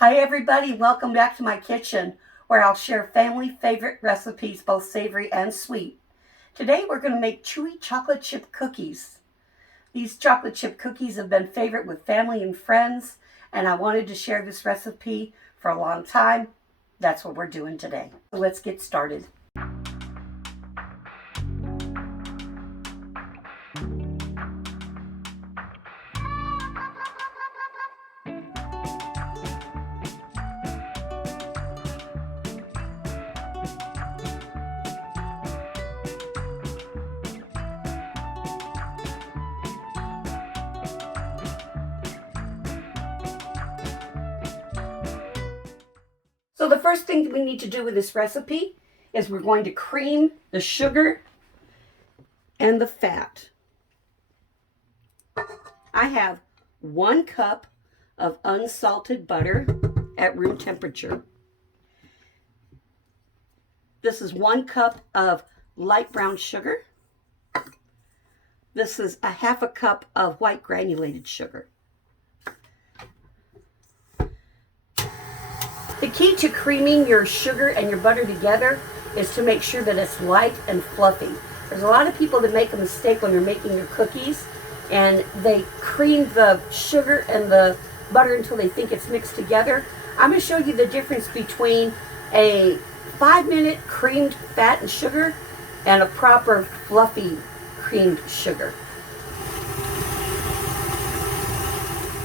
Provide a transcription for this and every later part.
Hi everybody, welcome back to my kitchen where I'll share family favorite recipes, both savory and sweet. Today we're going to make chewy chocolate chip cookies. These chocolate chip cookies have been favorite with family and friends, and I wanted to share this recipe for a long time. That's what we're doing today. So let's get started. So the first thing we need to do with this recipe is we're going to cream the sugar and the fat. I have 1 cup of unsalted butter at room temperature. This is 1 cup of light brown sugar. This is a 1/2 cup of white granulated sugar. The key to creaming your sugar and your butter together is to make sure that it's light and fluffy. There's a lot of people that make a mistake when they're making their cookies and they cream the sugar and the butter until they think it's mixed together. I'm going to show you the difference between a 5-minute creamed fat and sugar and a proper fluffy creamed sugar.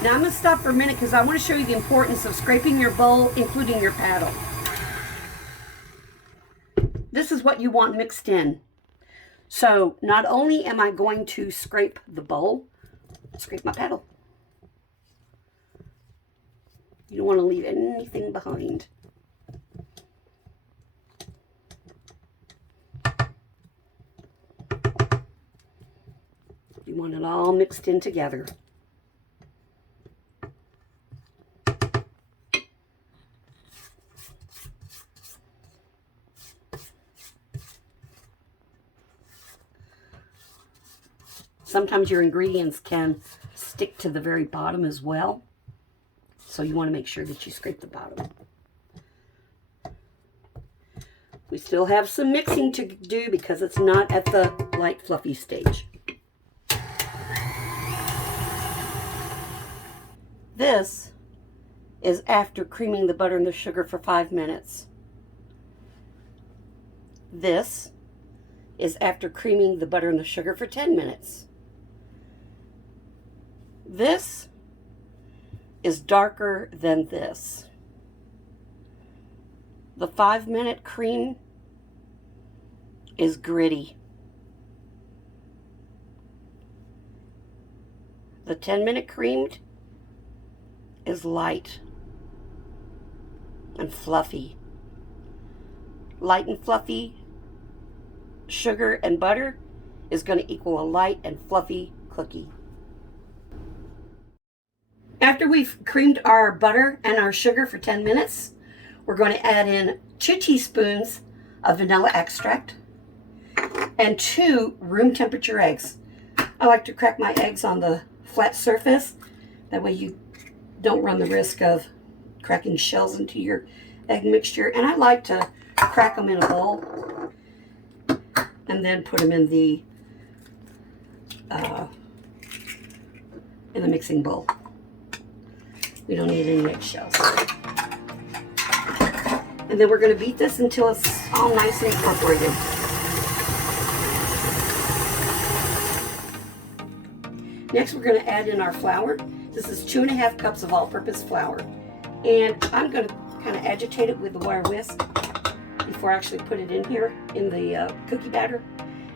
Now I'm going to stop for a minute because I want to show you the importance of scraping your bowl, including your paddle. This is what you want mixed in. So not only am I going to scrape the bowl, scrape my paddle. You don't want to leave anything behind. You want it all mixed in together. Sometimes your ingredients can stick to the very bottom as well. So you want to make sure that you scrape the bottom. We still have some mixing to do because it's not at the light fluffy stage. This is after creaming the butter and the sugar for 5 minutes. This is after creaming the butter and the sugar for 10 minutes. This is darker than this. The 5-minute cream is gritty. The 10-minute creamed is light and fluffy. Light and fluffy sugar and butter is going to equal a light and fluffy cookie. After we've creamed our butter and our sugar for 10 minutes, we're going to add in 2 teaspoons of vanilla extract and 2 room temperature eggs. I like to crack my eggs on the flat surface. That way you don't run the risk of cracking shells into your egg mixture. And I like to crack them in a bowl and then put them in the mixing bowl. We don't need any eggshells. And then we're going to beat this until it's all nice and incorporated. Next, we're going to add in our flour. This is 2½ cups of all-purpose flour. And I'm going to kind of agitate it with the wire whisk before I actually put it in here in the cookie batter.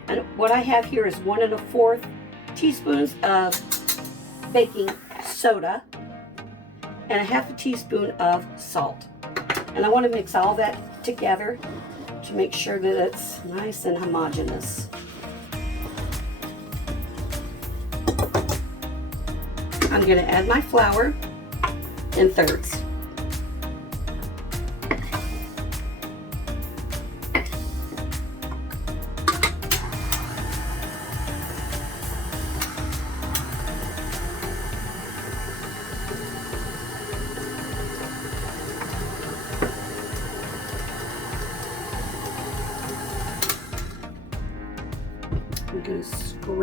And what I have here is 1 1/4 teaspoons of baking soda and a 1/2 teaspoon of salt. And I want to mix all that together to make sure that it's nice and homogeneous. I'm going to add my flour in thirds.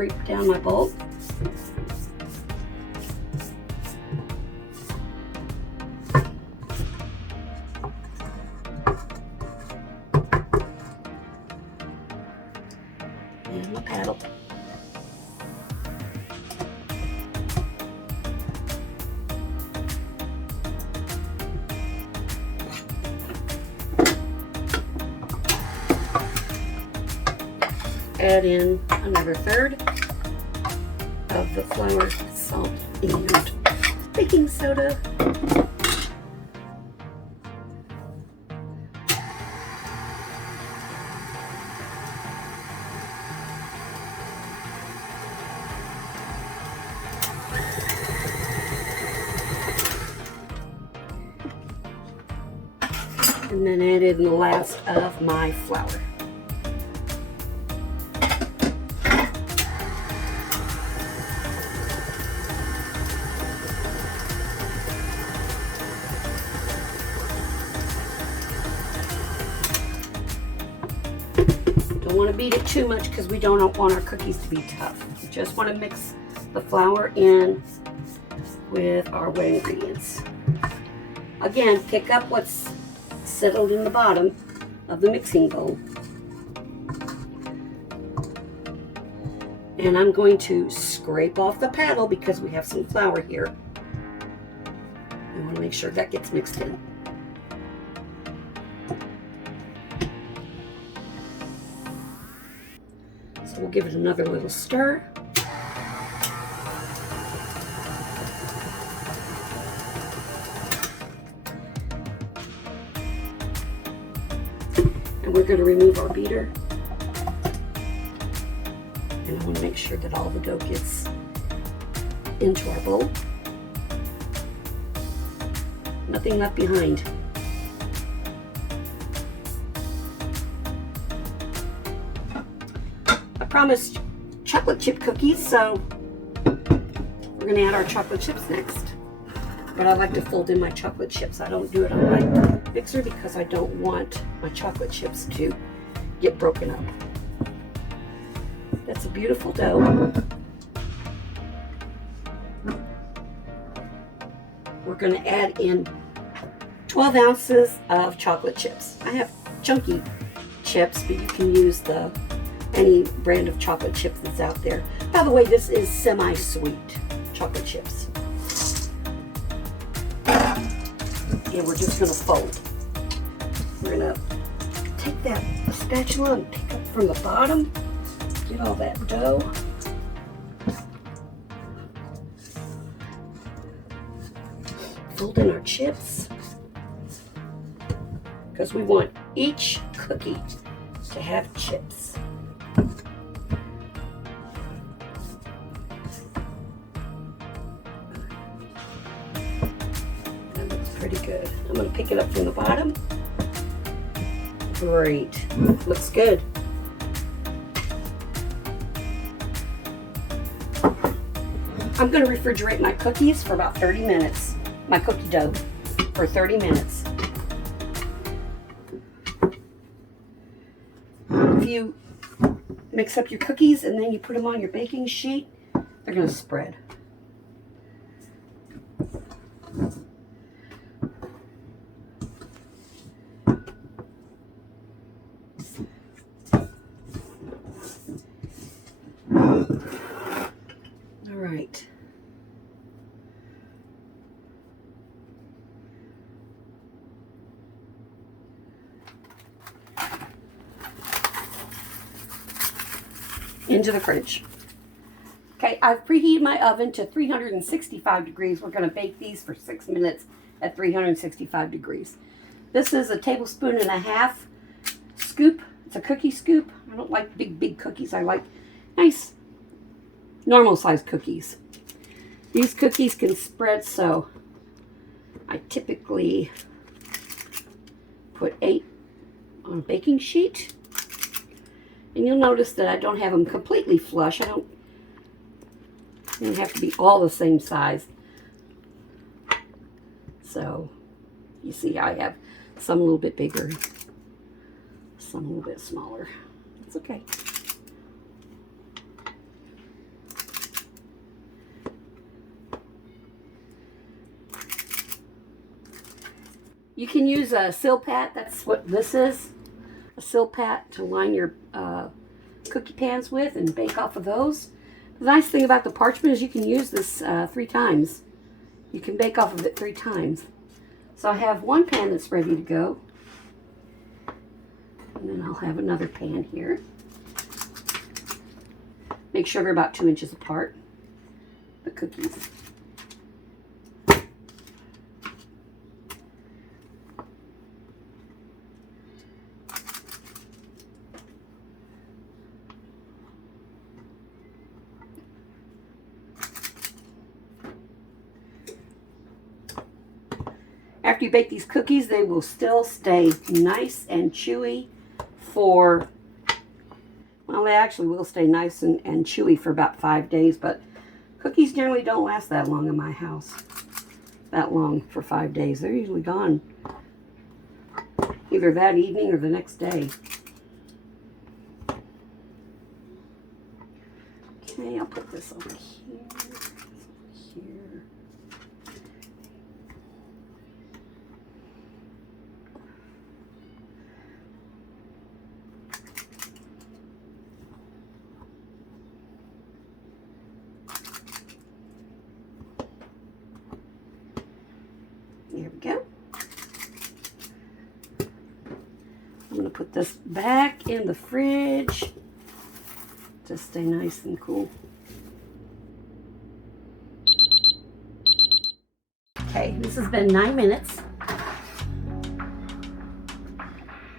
scrape down my bowl. And my paddle. Add in another third of the flour, salt, and baking soda. And then add in the last of my flour. Don't want to beat it too much because we don't want our cookies to be tough. We just want to mix the flour in with our wet ingredients. Again, pick up what's settled in the bottom of the mixing bowl. And I'm going to scrape off the paddle because we have some flour here. I want to make sure that gets mixed in. So we'll give it another little stir. And we're going to remove our beater. And I want to make sure that all the dough gets into our bowl. Nothing left behind. I promised chocolate chip cookies, so we're going to add our chocolate chips next. But I like to fold in my chocolate chips. I don't do it on my mixer because I don't want my chocolate chips to get broken up. That's a beautiful dough. We're going to add in 12 ounces of chocolate chips. I have chunky chips, but you can use any brand of chocolate chips that's out there. By the way, this is semi-sweet chocolate chips. And we're just going to fold. We're going to take that spatula and pick up from the bottom. Get all that dough. Fold in our chips. Because we want each cookie to have chips. That looks pretty good. I'm going to pick it up from the bottom. Great. Looks good. I'm going to refrigerate my cookies for about 30 minutes. My cookie dough for 30 minutes. If you mix up your cookies and then you put them on your baking sheet, they're going to spread. All right. Into the fridge. Okay, I've preheated my oven to 365 degrees. We're going to bake these for 6 minutes at 365 degrees. This is a tablespoon and a half scoop. It's a cookie scoop. I don't like big cookies. I like nice, normal size cookies. These cookies can spread, so I typically put 8 on a baking sheet. And you'll notice that I don't have them completely flush. They don't have to be all the same size. So, you see I have some a little bit bigger, some a little bit smaller. It's okay. You can use a Silpat. That's what this is. A Silpat to line your cookie pans with and bake off of those. The nice thing about the parchment is you can use this 3 times. You can bake off of it 3 times. So I have one pan that's ready to go. And then I'll have another pan here. Make sure they're about 2 inches apart, the cookies. After you bake these cookies, they will still stay nice and chewy for, well, they actually will stay nice and chewy for about 5 days, but cookies generally don't last that long in my house. That long for 5 days. They're usually gone either that evening or the next day. Okay, I'll put this over here. There we go. I'm going to put this back in the fridge to stay nice and cool. Okay, this has been 9 minutes.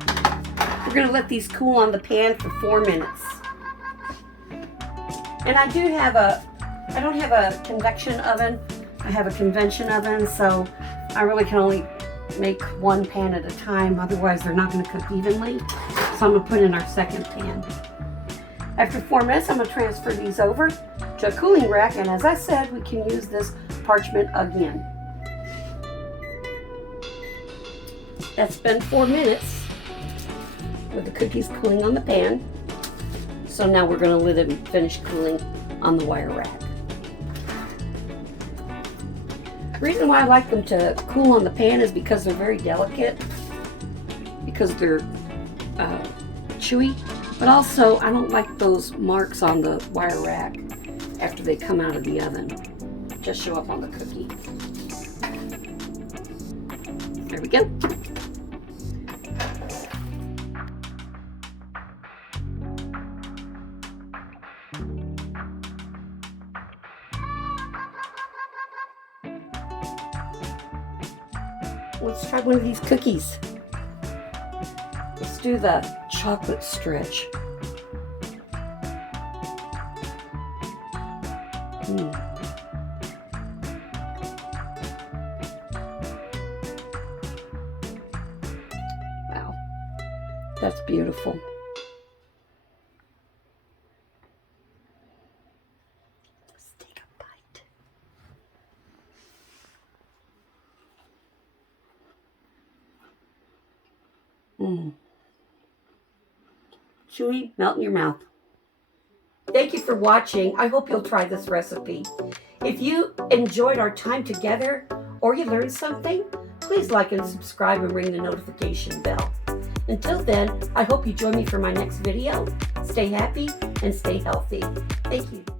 We're going to let these cool on the pan for 4 minutes. And I don't have a convection oven. I have a convention oven, so I really can only make 1 pan at a time, otherwise they're not going to cook evenly. So I'm going to put in our second pan. After 4 minutes, I'm going to transfer these over to a cooling rack, and as I said, we can use this parchment again. That's been 4 minutes with the cookies cooling on the pan. So now we're going to let them finish cooling on the wire rack. The reason why I like them to cool on the pan is because they're very delicate, because they're chewy, but also I don't like those marks on the wire rack after they come out of the oven. Just show up on the cookie. There we go. Let's try one of these cookies. Let's do the chocolate stretch. Wow, that's beautiful. Let's take a bite. Chewy, melt in your mouth. Thank you for watching. I hope you'll try this recipe. If you enjoyed our time together or you learned something, please like and subscribe and ring the notification bell. Until then, I hope you join me for my next video. Stay happy and stay healthy. Thank you.